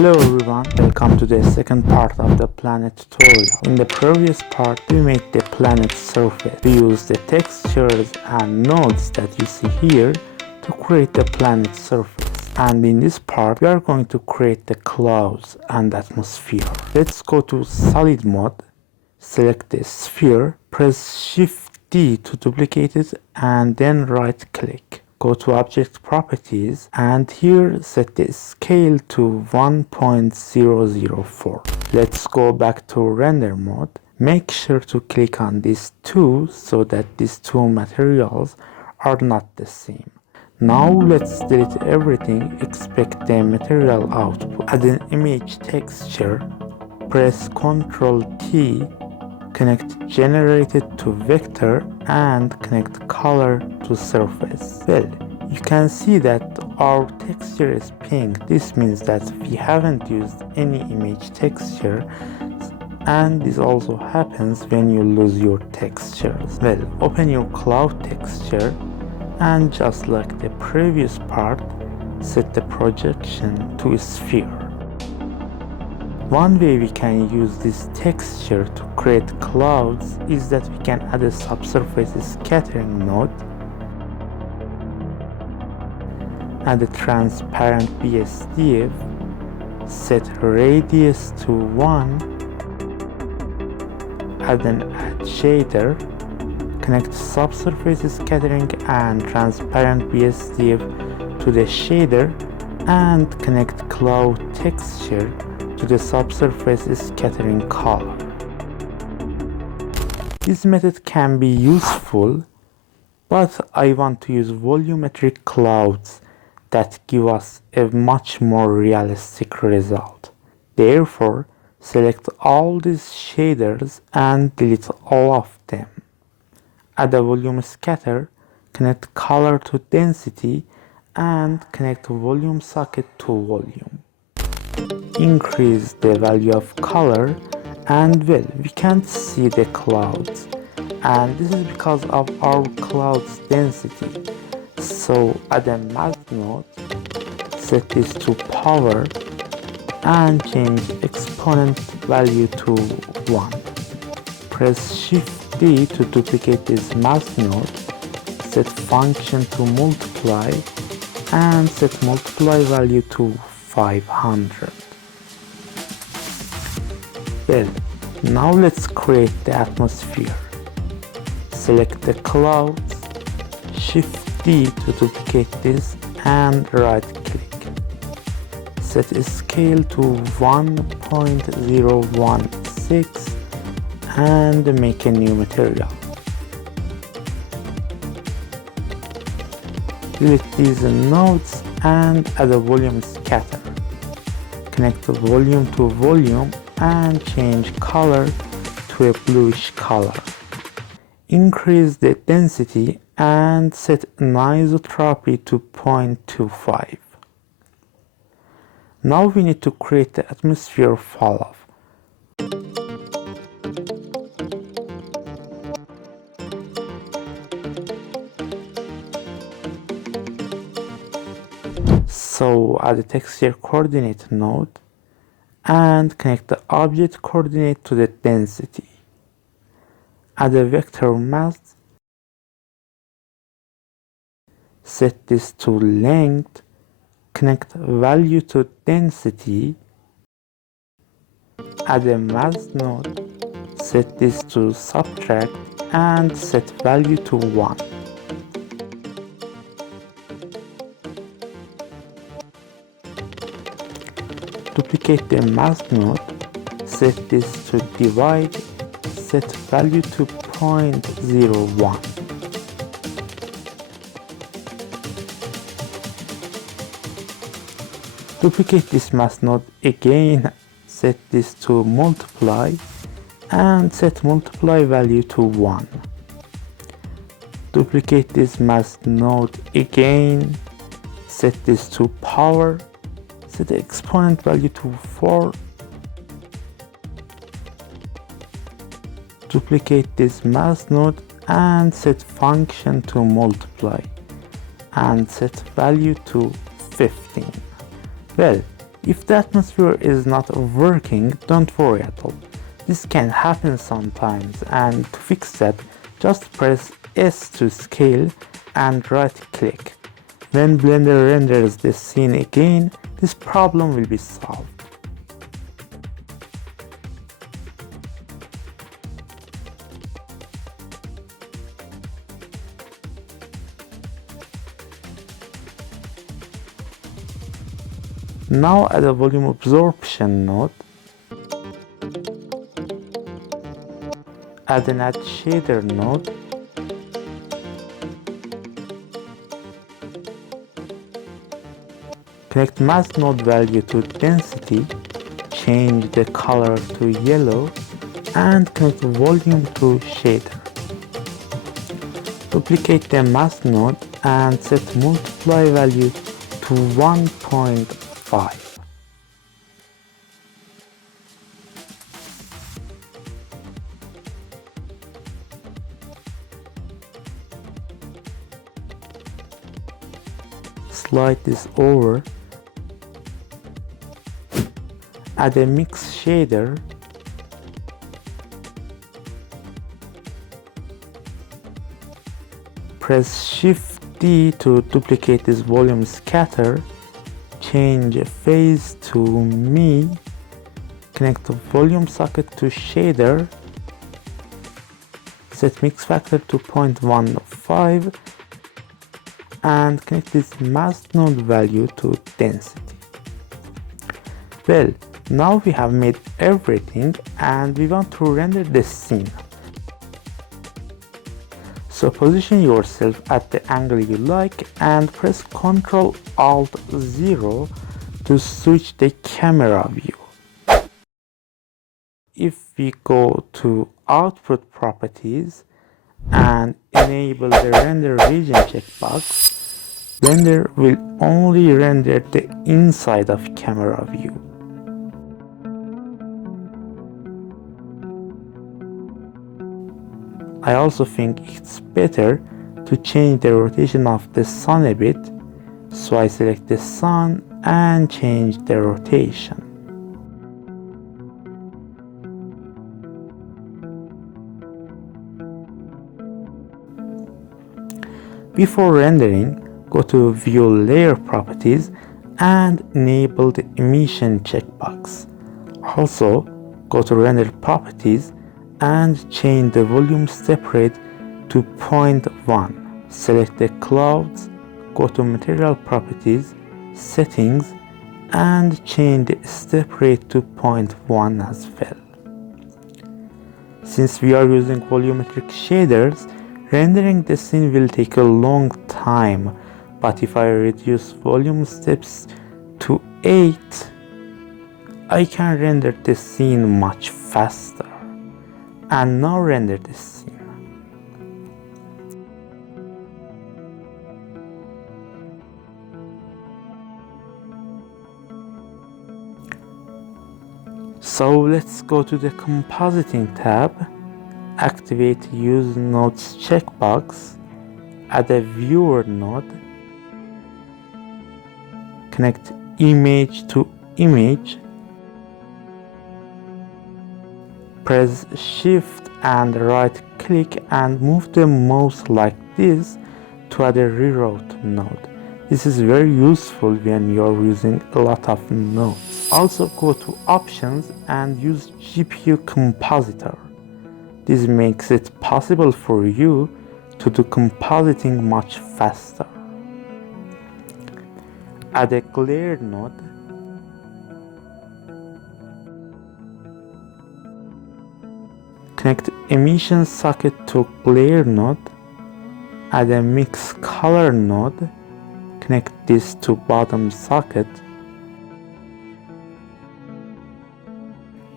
Hello everyone, welcome to the second part of the planet tutorial. In the previous part, we made the planet surface. We used the textures and nodes that you see here to create the planet surface. And in this part, we are going to create the clouds and atmosphere. Let's go to solid mode, select the sphere, press Shift D to duplicate it and then right click. Go to object properties and here set the scale to 1.004. Let's go back to render mode. Make sure to click on these two so that these two materials are not the same. Now let's delete everything except the material output. Add an image texture, press Ctrl T, connect generated to vector and connect color to surface. Well, you can see that our texture is pink. This means that we haven't used any image texture, and this also happens when you lose your textures. Well, open your cloud texture and just like the previous part, set the projection to a sphere. One way we can use this texture to create clouds is that we can add a subsurface scattering node, add a transparent BSDF, set radius to 1, add an add shader, connect subsurface scattering and transparent BSDF to the shader and connect cloud texture to the subsurface scattering color. This method can be useful, but I want to use volumetric clouds that give us a much more realistic result. Therefore, select all these shaders and delete all of them. Add a volume scatter, connect color to density, and connect volume socket to volume. Increase the value of color and well, we can't see the clouds, and this is because of our clouds density. So add a mask node, set this to power and change exponent value to 1. Press Shift D to duplicate this mask node, set function to multiply and set multiply value to 500. Well, now let's create the atmosphere. Select the clouds, Shift D to duplicate this and right click. Set a scale to 1.016 and make a new material. Delete these nodes and add a volume scatter. Connect the volume to volume and change color to a bluish color. Increase the density and set anisotropy to 0.25. Now we need to create the atmosphere falloff. So add a texture coordinate node and connect the object coordinate to the density. Add a vector mask, set this to length, connect value to density, add a mask node, set this to subtract and set value to 1. Duplicate the mask node, set this to divide, set value to 0.01. Duplicate this mask node again, set this to multiply and set multiply value to 1. Duplicate this mask node again, set this to power, set the exponent value to 4. Duplicate this mask node and set function to multiply and set value to 15. Well, If the atmosphere is not working, don't worry at all. This can happen sometimes, and to fix that, just press S to scale and right click. When Blender renders the scene again, this problem will be solved. Now add a volume absorption node. Add an add shader node. Connect mask node value to density. Change the color to yellow and connect volume to shader. Duplicate the mask node and set multiply value to 1.5. Slide this over. Add a mix shader. Press Shift D to duplicate this volume scatter. Change phase to me. Connect the volume socket to shader. Set mix factor to 0.15 and connect this mask node value to density. Well, now we have made everything and we want to render the scene. So position yourself at the angle you like and press Ctrl Alt 0 to switch the camera view. If we go to output properties and enable the render region checkbox, Blender will only render the inside of camera view. I also think it's better to change the rotation of the sun a bit, so I select the sun and change the rotation. Before rendering, go to View Layer Properties and enable the Emission checkbox. Also, go to Render Properties and change the volume step rate to 0.1. Select the clouds, go to Material Properties, Settings, and change the step rate to 0.1 as well. Since we are using volumetric shaders, rendering the scene will take a long time, but if I reduce volume steps to 8, I can render the scene much faster. And now render the scene. So let's go to the Compositing tab, activate Use Nodes checkbox, add a Viewer node, connect Image to Image, press Shift and right click and move the mouse like this to add a reroute node. This is very useful when you're using a lot of nodes. Also go to Options and use GPU Compositor. This makes it possible for you to do compositing much faster. Add a glare node. Connect emission socket to glare node. Add a mix color node. Connect this to bottom socket.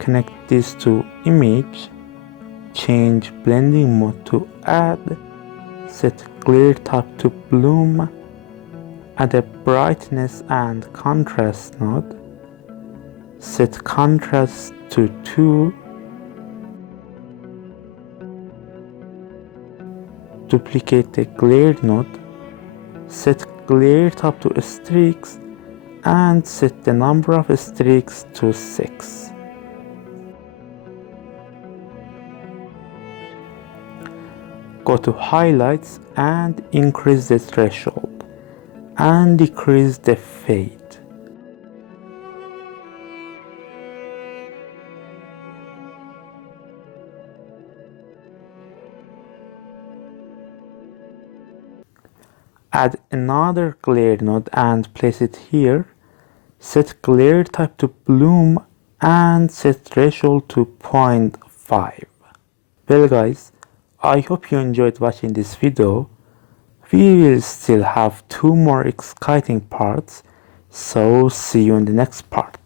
Connect this to image. Change blending mode to add. Set glare top to bloom. Add a brightness and contrast node. Set contrast to 2. Duplicate the glare node. Set glare top to streaks and set the number of streaks to 6. Go to highlights and increase the threshold and decrease the fade. Add another glare node and place it here. Set glare type to bloom and set threshold to 0.5. Well guys, I hope you enjoyed watching this video. We will still have 2 more exciting parts, so see you in the next part.